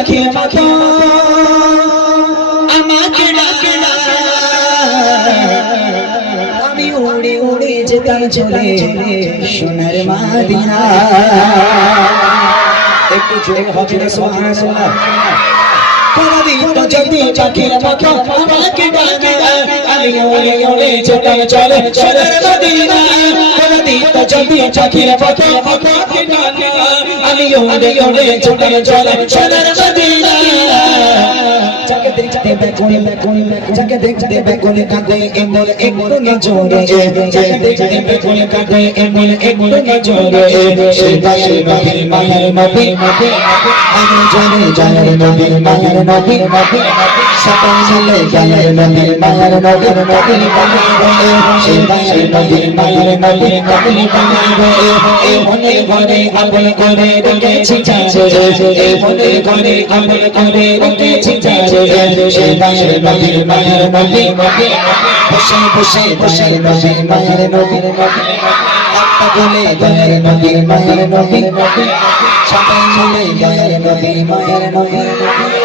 পাখির মতো আমাকে ডাকে না, আমি উড়ে উড়ে যেতাম চলে সোনার মদিনা। একটু জোরে হবে না সুবহানাল্লাহ। যদি পাখির মতো আমাকে ডাকে না, আমি উড়ে উড়ে যেতাম চলে সোনার মদিনা। যদি পাখির মতো আমাকে ডাকে না, আমি উড়ে উড়ে যেতাম চলে সোনার মদিনা। যাকে দেখতে বেগুনি বেগুনি যাকে দেখতে বেগুনি কাঁদে এমন একটু নজরে, যাকে দেখতে বেগুনি কাঁদে এমন একটু নজরে, সেটা নবীর মায়ের নবী আমি জানি জানি নবীর মায়ের নবী সবাই মিলে জানে নবীর মায়ের নবীর নবী বানাবে, সেটা নবীর মায়ের নবী নবী বানাবে। এই মনের ঘরে আপন করে রেখেছি যারে, এই মনের ঘরে আপন করে রেখেছি যারে, সেটা নবীর মায়ের নবী বসে বসে বসে নবীর মায়ের নবীর নবী একটা বলে দয়ার নবীর মায়ের নবী সবাই মিলে দয়ার নবীর মায়ের নবী।